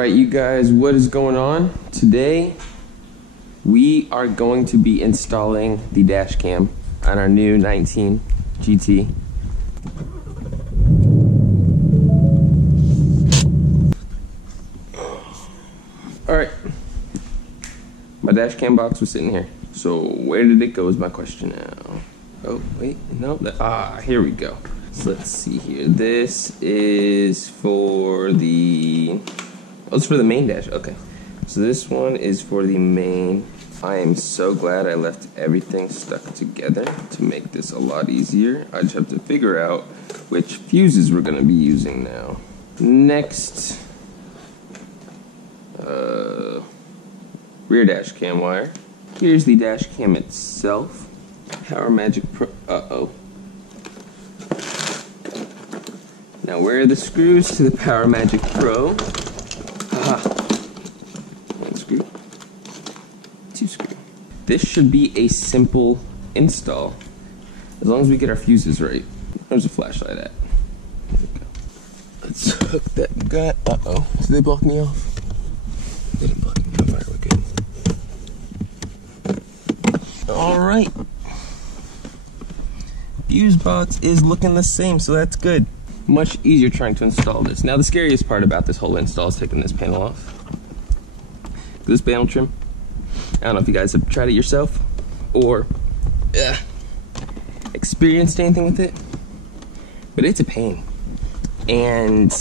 Alright you guys, what is going on? Today we are going to be installing the dash cam on our new 19 GT. Alright, my dash cam box was sitting here. So where did it go is my question now. Oh wait, no, here we go. So let's see here. This is for the, oh, it's for the main dash, okay. So this one is for the main. I am so glad I left everything stuck together to make this a lot easier. I just have to figure out which fuses we're gonna be using now. Next, rear dash cam wire. Here's the dash cam itself. Power Magic Pro, Now where are the screws to the Power Magic Pro? One screw, two screws. This should be a simple install, as long as we get our fuses right. There's a flashlight at. There we go. Let's hook that guy. Did they block me off? They didn't block me off. Alright, we're good. Alright. Fuse box is looking the same, so that's good. Much easier trying to install this. Now the scariest part about this whole install is taking this panel off. This panel trim, I don't know if you guys have tried it yourself or experienced anything with it, but it's a pain. And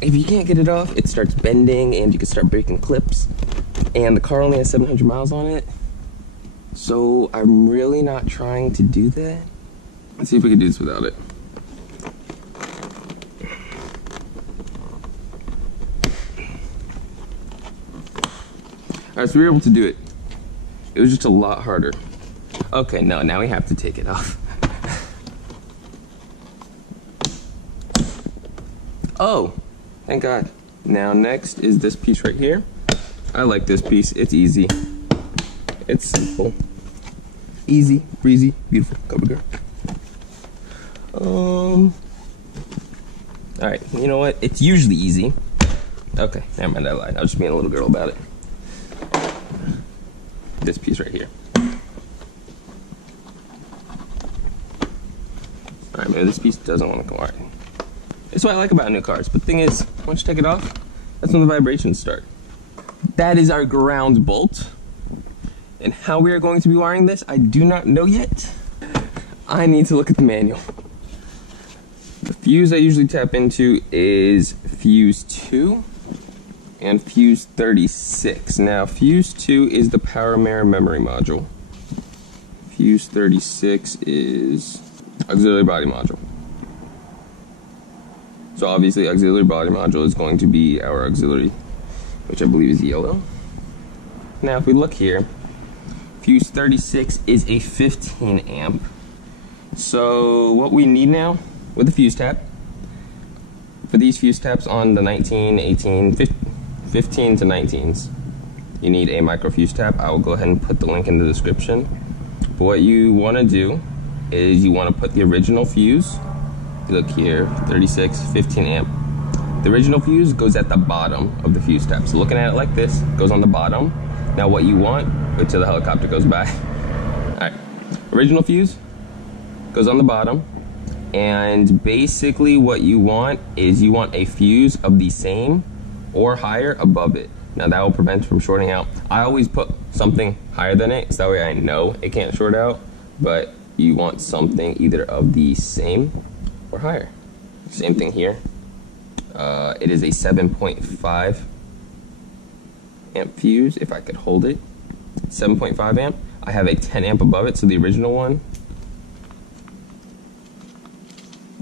if you can't get it off, it starts bending and you can start breaking clips. And the car only has 700 miles on it, so I'm really not trying to do that. Let's see if we can do this without it. Alright, so we were able to do it. It was just a lot harder. Okay, no, now we have to take it off. Oh, thank God. Now next is this piece right here. I like this piece, it's easy. It's simple. Easy, breezy, beautiful, cover girl. Alright, you know what? It's usually easy. Okay, never mind, I lied. I was just being a little girl about it. This piece right here. Alright, maybe this piece doesn't want to come. Alright. That's what I like about new cars. But the thing is, once you take it off, that's when the vibrations start. That is our ground bolt. And how we are going to be wiring this, I do not know yet. I need to look at the manual. The fuse I usually tap into is fuse 2 and fuse 36. Now fuse 2 is the power mirror memory module. Fuse 36 is auxiliary body module. So obviously auxiliary body module is going to be our auxiliary, which I believe is yellow. Now if we look here, fuse 36 is a 15 amp. So what we need now with the fuse tap, for these fuse taps on the 19, 18, 15 to 19s, you need a micro fuse tap. I will go ahead and put the link in the description. But what you want to do is you want to put the original fuse, look here, 36, 15 amp. The original fuse goes at the bottom of the fuse tap. So looking at it like this, goes on the bottom. Now what you want, wait till the helicopter goes by. Alright, original fuse goes on the bottom. And basically what you want is you want a fuse of the same or higher above it. Now that will prevent from shorting out. I always put something higher than it, so that way I know it can't short out, but you want something either of the same or higher. Same thing here. It is a 7.5 amp fuse, if I could hold it. 7.5 amp. I have a 10 amp above it, so the original one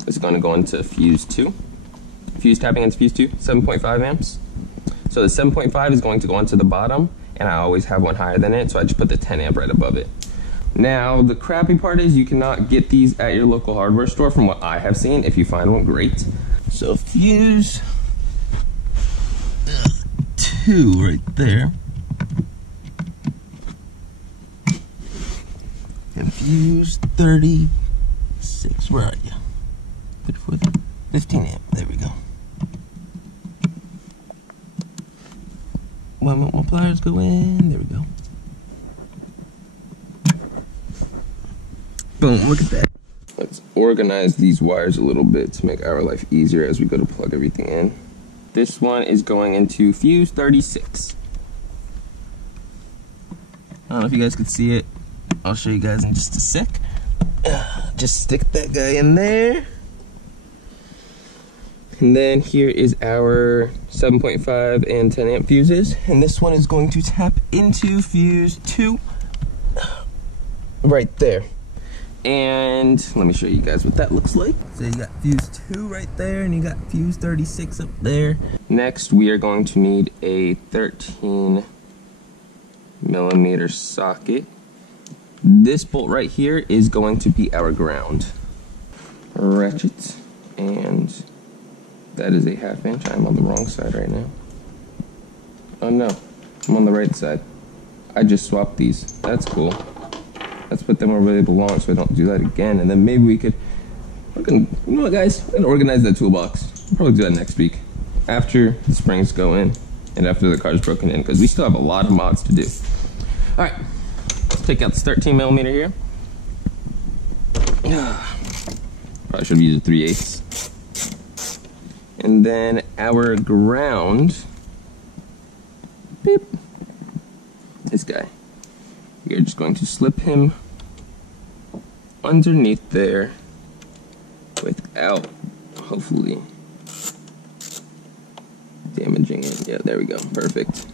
is going to go into fuse 2. Fuse tapping into fuse 2, 7.5 amps. So the 7.5 is going to go onto the bottom, and I always have one higher than it, so I just put the 10 amp right above it. Now, the crappy part is you cannot get these at your local hardware store from what I have seen. If you find one, great. So fuse 2 right there. And fuse 36, where are you? 54, 15 amp, there we go. One more pliers go in. There we go. Boom, look at that. Let's organize these wires a little bit to make our life easier as we go to plug everything in. This one is going into fuse 36. I don't know if you guys can see it. I'll show you guys in just a sec. Just stick that guy in there. And then here is our 7.5 and 10 amp fuses. And this one is going to tap into fuse 2 right there. And let me show you guys what that looks like. So you got fuse 2 right there, and you got fuse 36 up there. Next, we are going to need a 13mm socket. This bolt right here is going to be our ground. Ratchet, and that is a 1/2 inch. I'm on the wrong side right now. Oh no, I'm on the right side. I just swapped these. That's cool. Let's put them where they belong so I don't do that again. And then maybe we could, you know what guys, we're gonna organize that toolbox. We'll probably do that next week. After the springs go in and after the car's broken in, because we still have a lot of mods to do. All right, let's take out this 13mm here. Probably should have used a 3/8. And then our ground, beep, this guy. We are just going to slip him underneath there without, hopefully, damaging it. Yeah, there we go, perfect.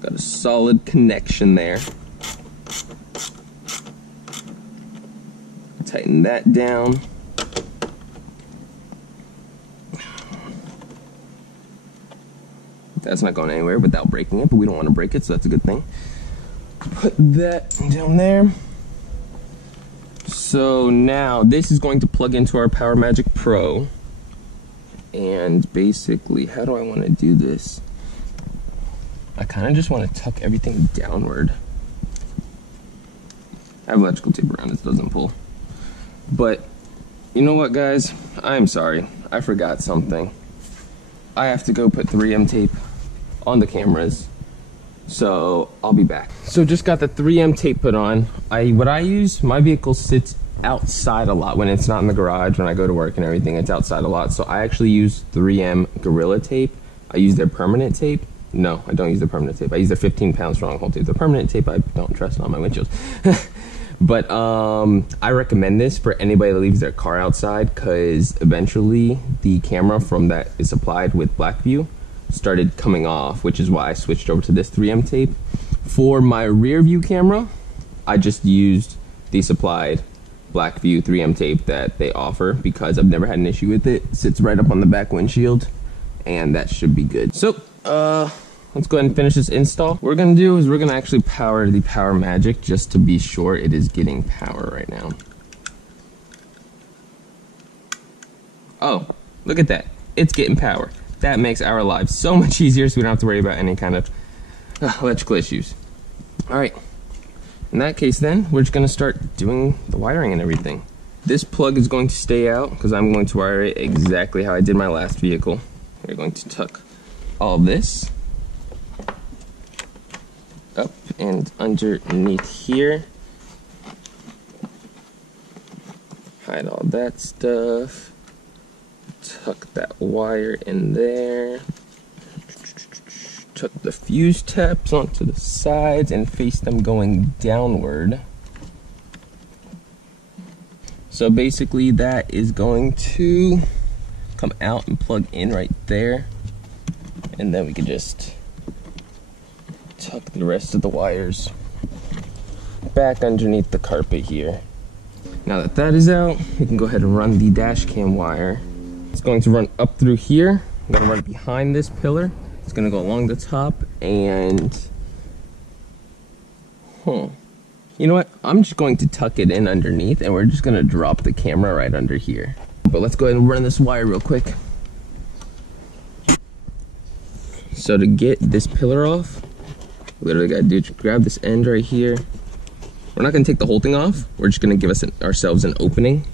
Got a solid connection there. Tighten that down. That's not going anywhere without breaking it, but we don't want to break it, so that's a good thing. Put that down there. So now this is going to plug into our PowerMagic Pro. And basically, how do I want to do this? I kind of just want to tuck everything downward. I have electrical tape around, it doesn't pull. But you know what guys? I'm sorry, I forgot something. I have to go put 3M tape on the cameras. So I'll be back. So just got the 3M tape put on. What I use, my vehicle sits outside a lot when it's not in the garage. When I go to work and everything, it's outside a lot. So I actually use 3M Gorilla tape. I use their permanent tape. No, I don't use their permanent tape. I use their 15-pound stronghold tape. The permanent tape I don't trust on my windshields. But I recommend this for anybody that leaves their car outside, because eventually the camera from that is supplied with BLACKVUE started coming off, which is why I switched over to this 3M tape. For my rear view camera, I just used the supplied BLACKVUE 3M tape that they offer, because I've never had an issue with it. It sits right up on the back windshield, and that should be good. So let's go ahead and finish this install. What we're gonna do is we're gonna actually power the PowerMagic just to be sure it is getting power right now. Oh, look at that, it's getting power. That makes our lives so much easier, so we don't have to worry about any kind of electrical issues. All right, in that case then, we're just gonna start doing the wiring and everything. This plug is going to stay out because I'm going to wire it exactly how I did my last vehicle. We're going to tuck all this up and underneath here. Hide all that stuff. Tuck that wire in there. Tuck the fuse taps onto the sides and face them going downward. So basically that is going to come out and plug in right there. And then we can just tuck the rest of the wires back underneath the carpet here. Now that that is out, we can go ahead and run the dash cam wire. It's going to run up through here. I'm going to run it behind this pillar. It's going to go along the top and... You know what? I'm just going to tuck it in underneath, and we're just going to drop the camera right under here. But let's go ahead and run this wire real quick. So to get this pillar off, literally gotta do, grab this end right here. We're not gonna take the whole thing off. We're just gonna give ourselves an opening.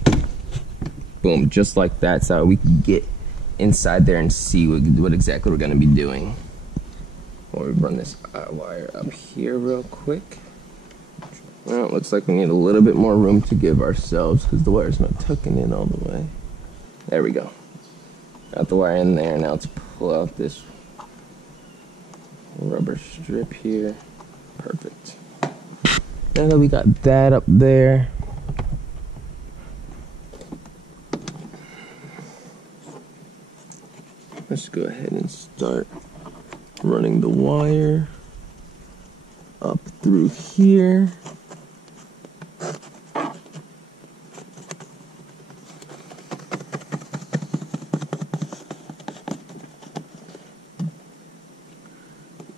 Boom, just like that, so we can get inside there and see what exactly we're gonna be doing. Before we run this wire up here real quick. Well, it looks like we need a little bit more room to give ourselves because the wire's not tucking in all the way. There we go. Got the wire in there. Now let's pull out this rubber strip here. Perfect. Now that we got that up there, let's go ahead and start running the wire up through here.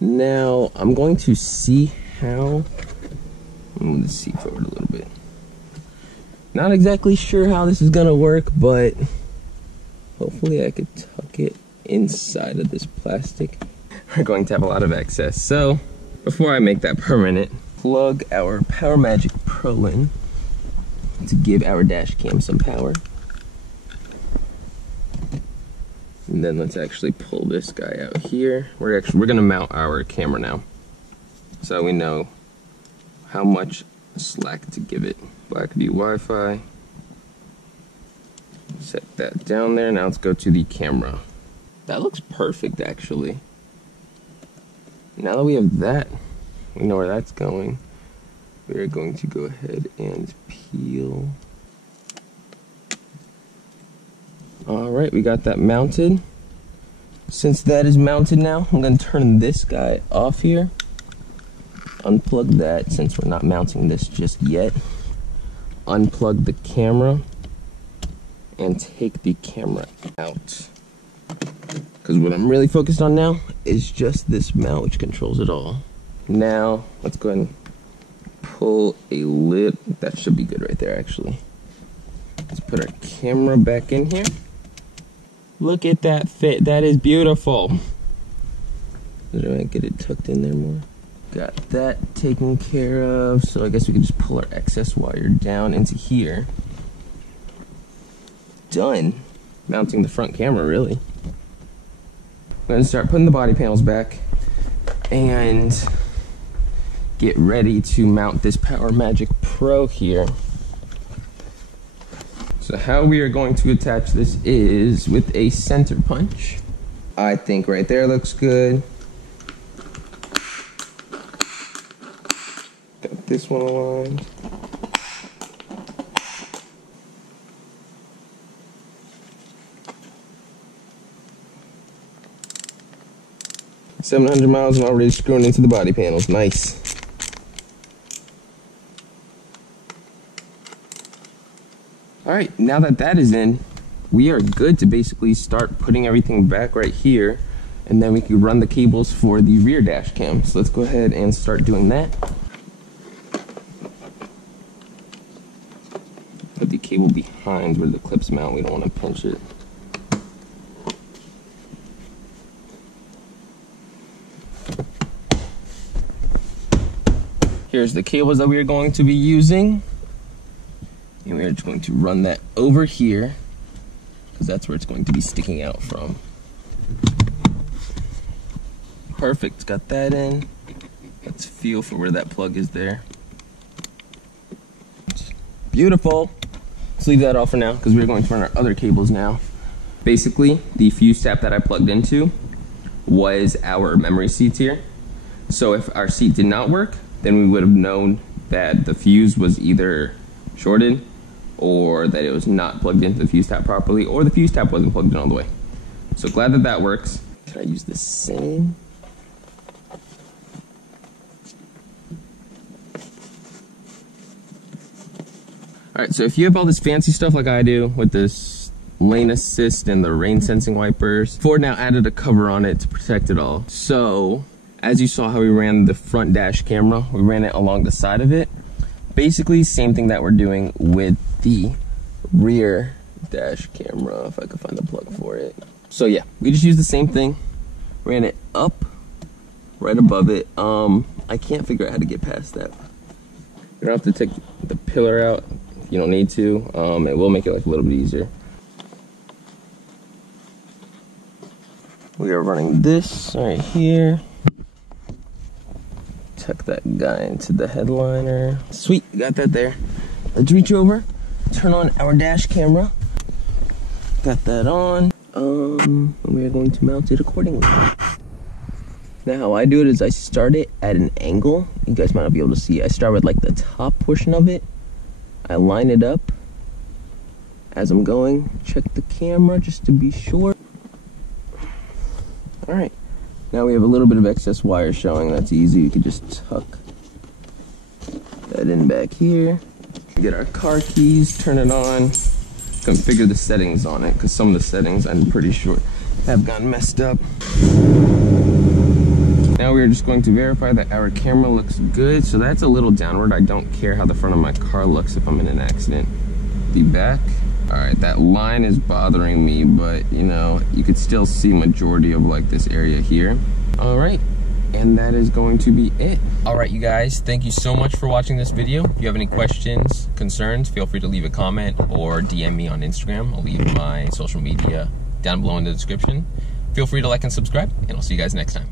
Now I'm going to see how, move the seat forward a little bit. Not exactly sure how this is gonna work, but hopefully I could tuck it inside of this plastic. We're going to have a lot of excess. So before I make that permanent, plug our PowerMagic Pro in to give our dash cam some power. And then let's actually pull this guy out here. We're gonna mount our camera now, so we know how much slack to give it. BLACKVUE Wi-Fi. Set that down there. Now let's go to the camera. That looks perfect, actually. Now that we have that, we know where that's going. We're going to go ahead and peel. Alright, we got that mounted. Since that is mounted now, I'm going to turn this guy off here. Unplug that since we're not mounting this just yet. Unplug the camera and take the camera out. Because what I'm really focused on now is just this mount which controls it all. Now, let's go ahead and pull a lid. That should be good right there, actually. Let's put our camera back in here. Look at that fit. That is beautiful. Did I get it tucked in there more? Got that taken care of. So I guess we can just pull our excess wire down into here. Done. Mounting the front camera, really. I'm going to start putting the body panels back and get ready to mount this PowerMagic Pro here. So how we are going to attach this is with a center punch. I think right there looks good. Got this one aligned. $700 miles and already screwing into the body panels. Nice. Alright, now that that is in, we are good to basically start putting everything back right here, and then we can run the cables for the rear dash cam. So let's go ahead and start doing that. Put the cable behind where the clips mount, we don't want to pinch it. Here's the cables that we are going to be using. And we are just going to run that over here because that's where it's going to be sticking out from. Perfect, got that in. Let's feel for where that plug is there. Beautiful. Let's leave that off for now because we're going to run our other cables now. Basically, the fuse tap that I plugged into was our memory seats here. So if our seat did not work, then we would have known that the fuse was either shorted or that it was not plugged into the fuse tap properly, or the fuse tap wasn't plugged in all the way. So glad that that works. Can I use the same? Alright, so if you have all this fancy stuff like I do with this lane assist and the rain sensing wipers, Ford now added a cover on it to protect it all. So as you saw how we ran the front dash camera, we ran it along the side of it. Basically, same thing that we're doing with the rear dash camera, if I could find the plug for it. So yeah, we just used the same thing, ran it up right above it. I can't figure out how to get past that. You don't have to take the pillar out if you don't need to. It will make it like a little bit easier. We are running this right here. tuck that guy into the headliner. Sweet, got that there. Let's reach over, turn on our dash camera. Got that on. And we are going to mount it accordingly. Now how I do it is I start it at an angle. You guys might not be able to see. I start with like the top portion of it. I line it up as I'm going. Check the camera just to be sure. Alright, now we have a little bit of excess wire showing. That's easy. We can just tuck that in back here. Get our car keys, turn it on, configure the settings on it, because some of the settings I'm pretty sure have gotten messed up. Now we're just going to verify that our camera looks good. So that's a little downward. I don't care how the front of my car looks if I'm in an accident. The back. Alright, that line is bothering me, but you know, you could still see majority of like this area here. Alright, and that is going to be it. Alright you guys, thank you so much for watching this video. If you have any questions, concerns, feel free to leave a comment or DM me on Instagram. I'll leave my social media down below in the description. Feel free to like and subscribe, and I'll see you guys next time.